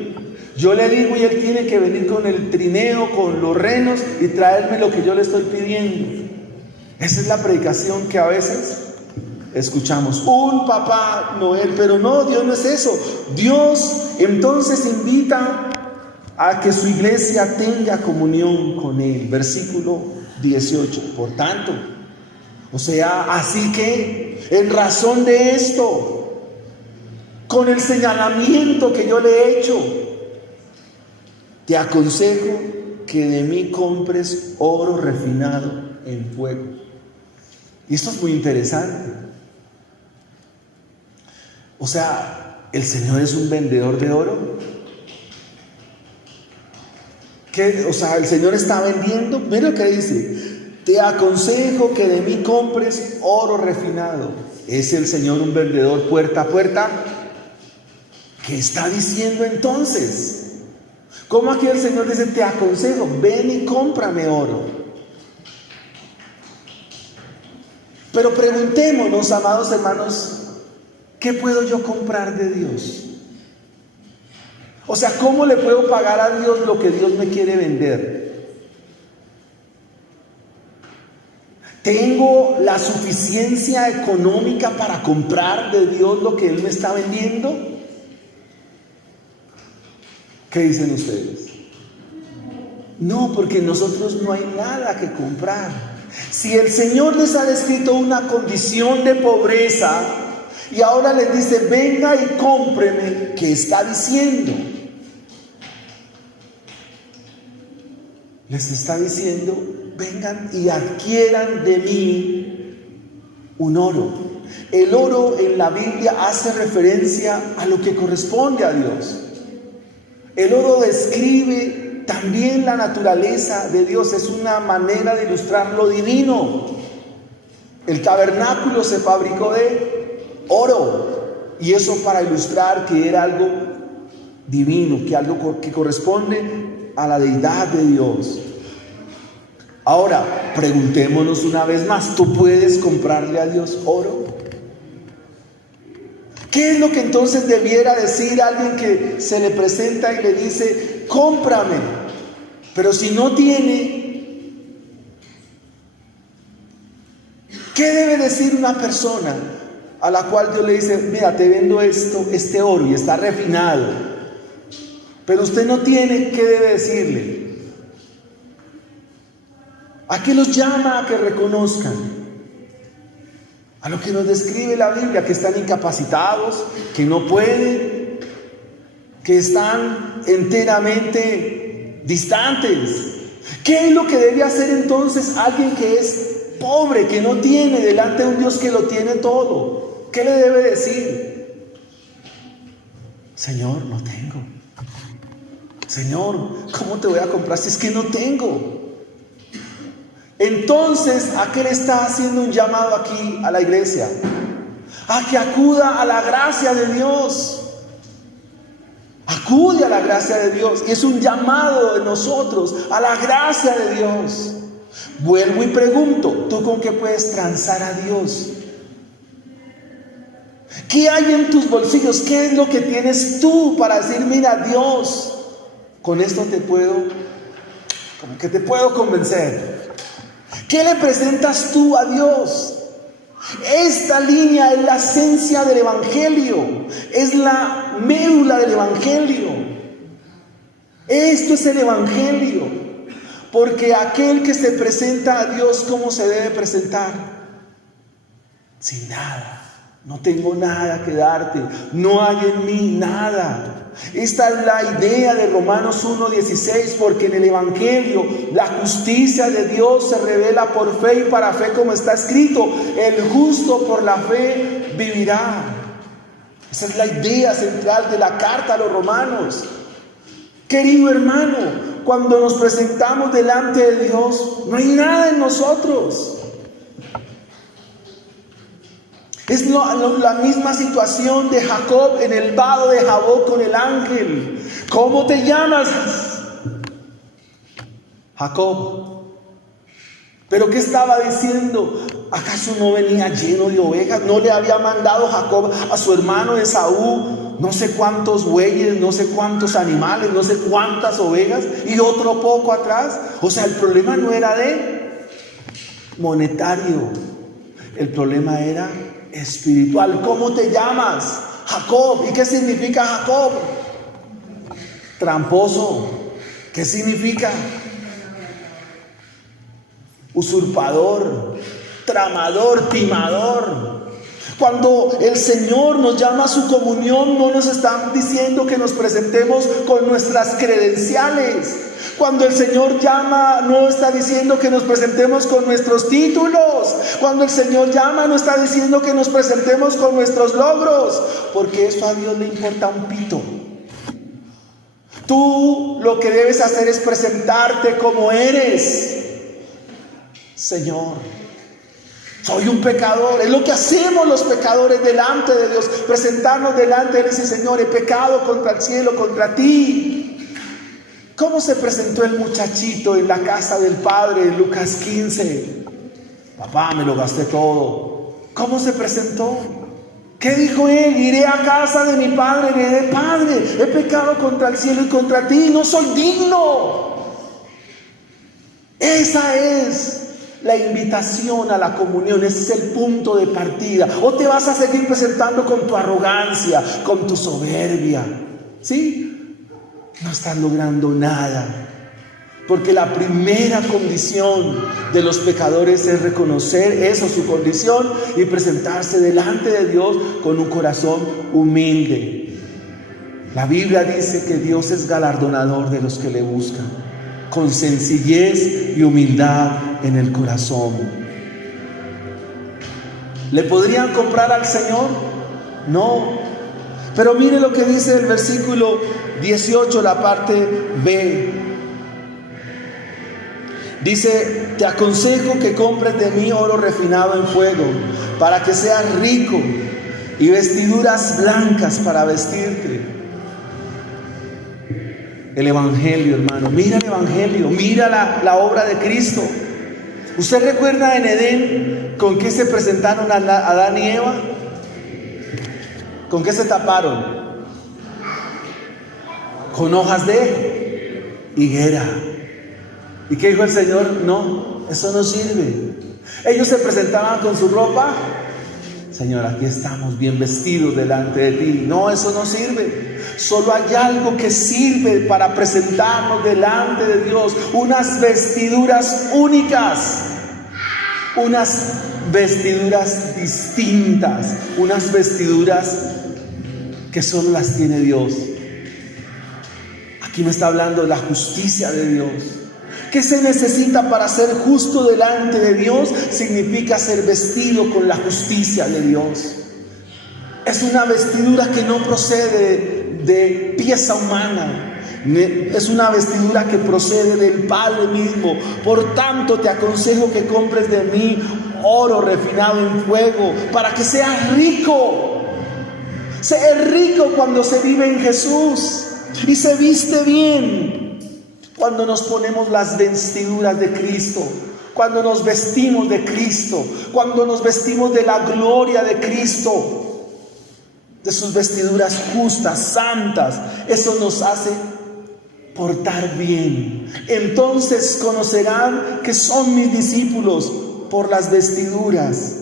Yo le digo y Él tiene que venir con el trineo, con los renos y traerme lo que yo le estoy pidiendo. Esa es la predicación que a veces escuchamos. Un Papá Noel, pero no, Dios no es eso. Dios entonces invita a que su iglesia tenga comunión con Él. Versículo 18. Por tanto, o sea, así que en razón de esto, con el señalamiento que yo le he hecho, te aconsejo que de mí compres oro refinado en fuego. Y esto es muy interesante. O sea, ¿el Señor es un vendedor de oro? El Señor está vendiendo. Mira lo que dice: te aconsejo que de mí compres oro refinado. ¿Es el Señor un vendedor puerta a puerta? ¿Qué está diciendo entonces? ¿Cómo aquí el Señor dice: te aconsejo, ven y cómprame oro? Pero preguntémonos, amados hermanos, ¿qué puedo yo comprar de Dios? O sea, ¿cómo le puedo pagar a Dios lo que Dios me quiere vender? ¿Tengo la suficiencia económica para comprar de Dios lo que Él me está vendiendo? ¿Qué dicen ustedes? No, porque en nosotros no hay nada que comprar. Si el Señor les ha descrito una condición de pobreza y ahora les dice: venga y cómpreme, ¿qué está diciendo? Les está diciendo: vengan y adquieran de mí un oro. El oro en la Biblia hace referencia a lo que corresponde a Dios. El oro describe también la naturaleza de Dios, es una manera de ilustrar lo divino. El tabernáculo se fabricó de oro, y eso para ilustrar que era algo divino, que algo que corresponde a la deidad de Dios. Ahora, preguntémonos una vez más: ¿tú puedes comprarle a Dios oro? ¿Qué es lo que entonces debiera decir alguien que se le presenta y le dice: cómprame? Pero si no tiene, ¿qué debe decir una persona a la cual Dios le dice: mira, te vendo este oro y está refinado, pero usted no tiene? ¿Qué debe decirle? ¿A qué los llama a que reconozcan? A lo que nos describe la Biblia: que están incapacitados, que no pueden, que están enteramente distantes. ¿Qué es lo que debe hacer entonces alguien que es pobre, que no tiene, delante de un Dios que lo tiene todo? ¿Qué le debe decir? Señor, no tengo. Señor, ¿cómo te voy a comprar si es que no tengo? Entonces, ¿a qué le está haciendo un llamado aquí a la iglesia? A que acuda a la gracia de Dios. Acude a la gracia de Dios. Y es un llamado de nosotros a la gracia de Dios. Vuelvo y pregunto: ¿tú con qué puedes transar a Dios? ¿Qué hay en tus bolsillos? ¿Qué es lo que tienes tú para decir: mira, Dios, con esto te puedo convencer? ¿Qué le presentas tú a Dios? Esta línea es la esencia del Evangelio, es la médula del Evangelio. Esto es el Evangelio, porque aquel que se presenta a Dios, ¿cómo se debe presentar? Sin nada. No tengo nada que darte, no hay en mí nada. Esta es la idea de Romanos 1:16, porque en el Evangelio la justicia de Dios se revela por fe y para fe, como está escrito: el justo por la fe vivirá. Esa es la idea central de la carta a los romanos. Querido hermano, cuando nos presentamos delante de Dios, no hay nada en nosotros. Es la misma situación de Jacob en el vado de Jaboc con el ángel. ¿Cómo te llamas? Jacob. ¿Pero qué estaba diciendo? ¿Acaso no venía lleno de ovejas? ¿No le había mandado Jacob a su hermano Esaú no sé cuántos bueyes, no sé cuántos animales, no sé cuántas ovejas, y otro poco atrás? O sea, el problema no era de monetario, el problema era espiritual. ¿Cómo te llamas? Jacob. ¿Y qué significa Jacob? Tramposo. ¿Qué significa? Usurpador, tramador, timador. Cuando el Señor nos llama a su comunión, no nos están diciendo que nos presentemos con nuestras credenciales. Cuando el Señor llama, no está diciendo que nos presentemos con nuestros títulos. Cuando el Señor llama, no está diciendo que nos presentemos con nuestros logros, porque eso a Dios le importa un pito. Tú lo que debes hacer es presentarte como eres. Señor, soy un pecador. Es lo que hacemos los pecadores delante de Dios, presentarnos delante de Él y decir: Señor, he pecado contra el cielo, contra ti. ¿Cómo se presentó el muchachito en la casa del padre en Lucas 15? Papá, me lo gasté todo. ¿Cómo se presentó? ¿Qué dijo él? Iré a casa de mi padre y le diré: Padre, he pecado contra el cielo y contra ti, no soy digno. Esa es la invitación a la comunión, ese es el punto de partida. O te vas a seguir presentando con tu arrogancia, con tu soberbia, ¿sí? No estás logrando nada, porque la primera condición de los pecadores es reconocer eso, su condición, y presentarse delante de Dios con un corazón humilde. La Biblia dice que Dios es galardonador de los que le buscan, con sencillez y humildad en el corazón. ¿Le podrían comprar al Señor? No. Pero mire lo que dice el versículo 18, la parte B. Dice: te aconsejo que compres de mí oro refinado en fuego, para que seas rico, y vestiduras blancas para vestirte. El Evangelio, hermano, mira el Evangelio, mira la obra de Cristo. ¿Usted recuerda en Edén con qué se presentaron Adán y Eva? ¿Con qué se taparon? Con hojas de higuera. ¿Y qué dijo el Señor? No, eso no sirve. Ellos se presentaban con su ropa: Señor, aquí estamos bien vestidos delante de ti. No, eso no sirve. Solo hay algo que sirve para presentarnos delante de Dios: unas vestiduras únicas, unas vestiduras distintas, unas vestiduras que solo las tiene Dios. Aquí me está hablando de la justicia de Dios. ¿Qué se necesita para ser justo delante de Dios? Significa ser vestido con la justicia de Dios. Es una vestidura que no procede de pieza humana, es una vestidura que procede del Padre mismo. Por tanto, te aconsejo que compres de mí oro refinado en fuego, para que seas rico. Se es rico cuando se vive en Jesús y se viste bien. Cuando nos ponemos las vestiduras de Cristo, cuando nos vestimos de Cristo, cuando nos vestimos de la gloria de Cristo, de sus vestiduras justas, santas, eso nos hace portar bien. Entonces conocerán que son mis discípulos por las vestiduras.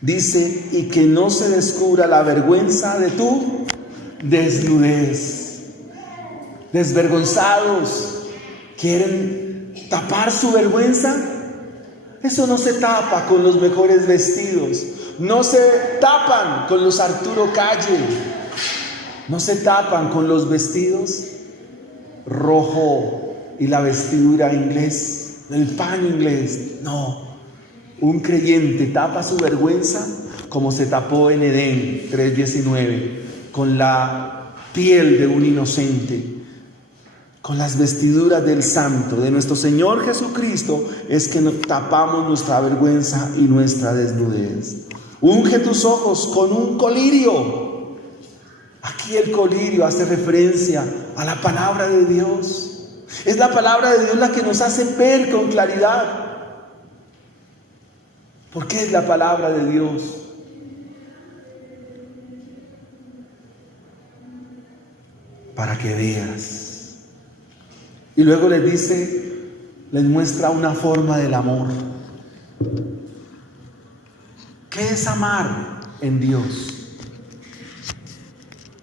Dice: y que no se descubra la vergüenza de tu desnudez. Desvergonzados, ¿quieren tapar su vergüenza? Eso no se tapa con los mejores vestidos, no se tapan con los Arturo Calle, no se tapan con los vestidos rojo y la vestidura inglés, el paño inglés. No, un creyente tapa su vergüenza como se tapó en Edén 3:19, con la piel de un inocente. Con las vestiduras del Santo, de nuestro Señor Jesucristo, es que nos tapamos nuestra vergüenza y nuestra desnudez. Unge tus ojos con un colirio. Aquí el colirio hace referencia a la palabra de Dios. Es la palabra de Dios la que nos hace ver con claridad. ¿Por qué es la palabra de Dios? Para que veas. Y luego les dice, les muestra una forma del amor. ¿Qué es amar en Dios?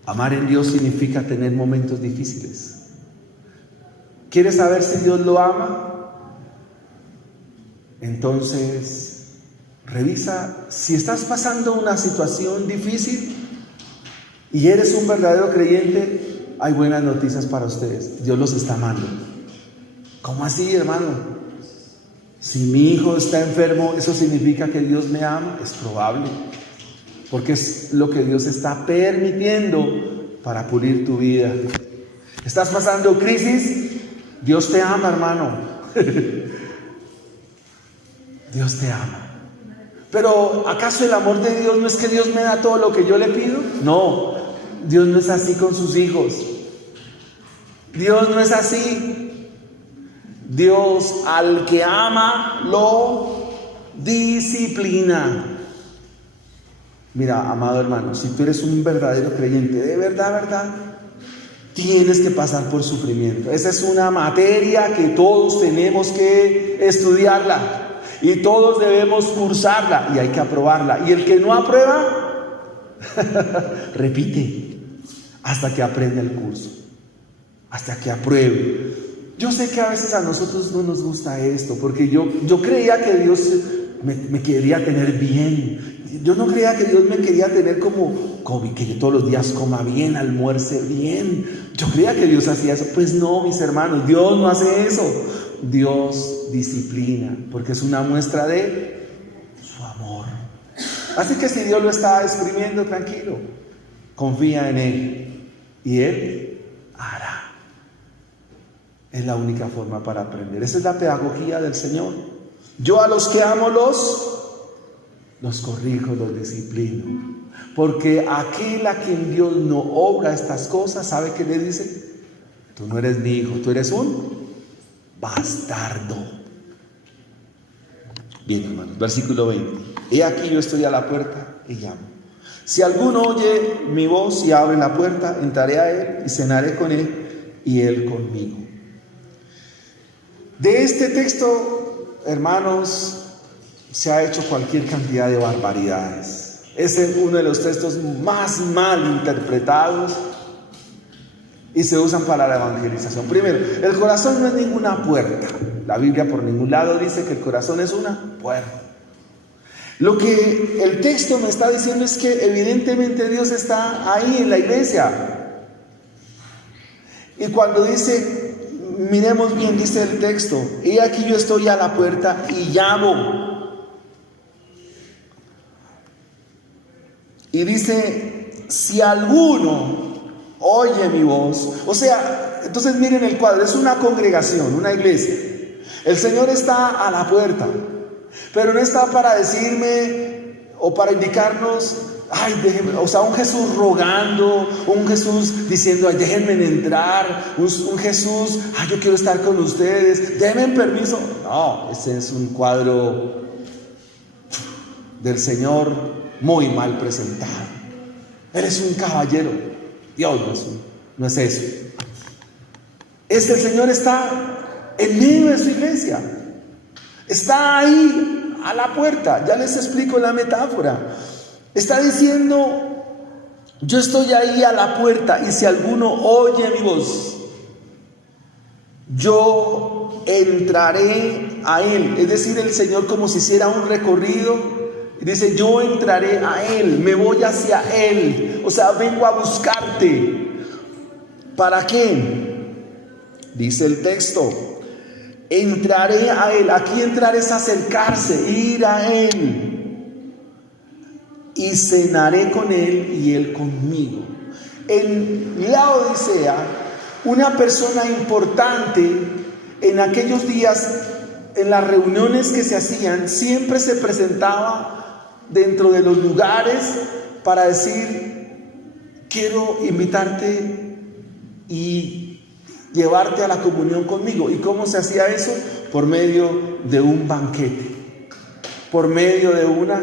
Amar en Dios significa tener momentos difíciles. ¿Quieres saber si Dios lo ama? Entonces, revisa si estás pasando una situación difícil y eres un verdadero creyente. Hay buenas noticias para ustedes. Dios los está amando. ¿Cómo así, hermano? Si mi hijo está enfermo, ¿eso significa que Dios me ama? Es probable, porque es lo que Dios está permitiendo para pulir tu vida. ¿Estás pasando crisis? Dios te ama, hermano. Dios te ama. Pero ¿acaso el amor de Dios no es que Dios me da todo lo que yo le pido? No, Dios no es así con sus hijos. Dios no es así. Dios al que ama lo disciplina. Mira, amado hermano, si tú eres un verdadero creyente, de verdad, tienes que pasar por sufrimiento. Esa es una materia que todos tenemos que estudiarla. Y todos debemos cursarla y hay que aprobarla. Y el que no aprueba, repite hasta que aprenda el curso, hasta que apruebe. Yo sé que a veces a nosotros no nos gusta esto, porque yo creía que Dios me quería tener bien. Yo no creía que Dios me quería tener como que yo todos los días coma bien, almuerce bien. Yo creía que Dios hacía eso. Pues no, mis hermanos, Dios no hace eso. Dios disciplina, porque es una muestra de su amor. Así que si Dios lo está exprimiendo, tranquilo, confía en Él y Él hará. Es la única forma para aprender. Esa es la pedagogía del Señor. Yo a los que amo los corrijo, los disciplino. Porque aquel a quien Dios no obra estas cosas, ¿sabe qué le dice? Tú no eres mi hijo, tú eres un bastardo. Bien, hermanos, versículo 20. He aquí yo estoy a la puerta y llamo. Si alguno oye mi voz y abre la puerta, entraré a él y cenaré con él y él conmigo. De este texto, hermanos, se ha hecho cualquier cantidad de barbaridades. Es uno de los textos más mal interpretados y se usan para la evangelización. Primero, el corazón no es ninguna puerta. La Biblia por ningún lado dice que el corazón es una puerta. Lo que el texto me está diciendo es que evidentemente Dios está ahí en la iglesia. Y cuando dice, miremos bien, dice el texto, he aquí yo estoy a la puerta y llamo. Y dice, si alguno oye mi voz. O sea, entonces miren el cuadro, es una congregación, una iglesia. El Señor está a la puerta, pero no está para decirme o para indicarnos, ay, déjenme, o sea, un Jesús rogando, un Jesús diciendo, ay, déjenme entrar, un Jesús, ay, yo quiero estar con ustedes, denme permiso. No, ese es un cuadro del Señor muy mal presentado. Él es un caballero. Dios no es eso. El Señor está en medio de su iglesia. Está ahí a la puerta. Ya les explico la metáfora. Está diciendo, yo estoy ahí a la puerta y si alguno oye mi voz, yo entraré a él. Es decir, el Señor como si hiciera un recorrido. Dice, yo entraré a él, me voy hacia él. O sea, vengo a buscarte. ¿Para qué? Dice el texto, entraré a él. Aquí entrar es acercarse, ir a él. Y cenaré con él y él conmigo. En la Odisea, una persona importante en aquellos días, en las reuniones que se hacían, siempre se presentaba dentro de los lugares para decir, quiero invitarte y llevarte a la comunión conmigo. ¿Y cómo se hacía eso? Por medio de un banquete, por medio de una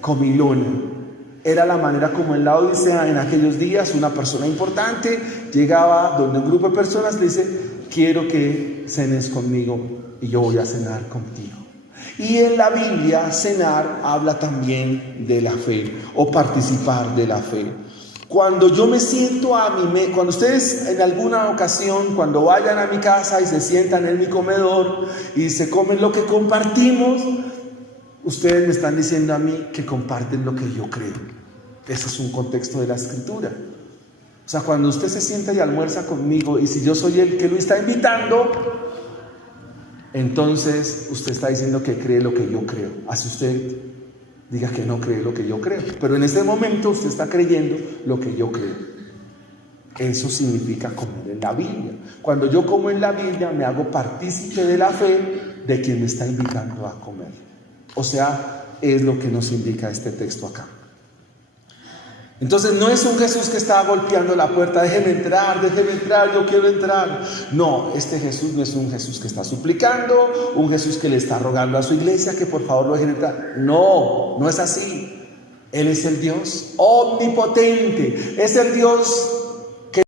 comilona. Era la manera como en la Odisea, en aquellos días, una persona importante llegaba donde un grupo de personas le dice, quiero que cenes conmigo y yo voy a cenar contigo. Y en la Biblia, cenar habla también de la fe o participar de la fe. Cuando yo me siento cuando ustedes en alguna ocasión, cuando vayan a mi casa y se sientan en mi comedor y se comen lo que compartimos, ustedes me están diciendo a mí que comparten lo que yo creo. Ese es un contexto de la Escritura. O sea, cuando usted se sienta y almuerza conmigo y si yo soy el que lo está invitando, entonces usted está diciendo que cree lo que yo creo. Así usted diga que no cree lo que yo creo, pero en este momento usted está creyendo lo que yo creo. Eso significa comer en la Biblia. Cuando yo como en la Biblia, me hago partícipe de la fe de quien me está invitando a comer. O sea, es lo que nos indica este texto acá. Entonces no es un Jesús que está golpeando la puerta, déjeme entrar, yo quiero entrar. No, este Jesús no es un Jesús que está suplicando, un Jesús que le está rogando a su iglesia que por favor lo dejen entrar. No, no es así. Él es el Dios omnipotente, es el Dios que...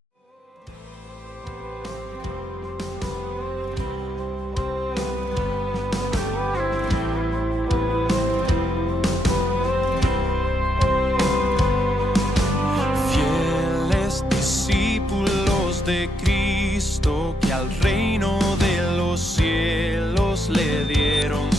Fieles discípulos de Cristo que al reino de los cielos le dieron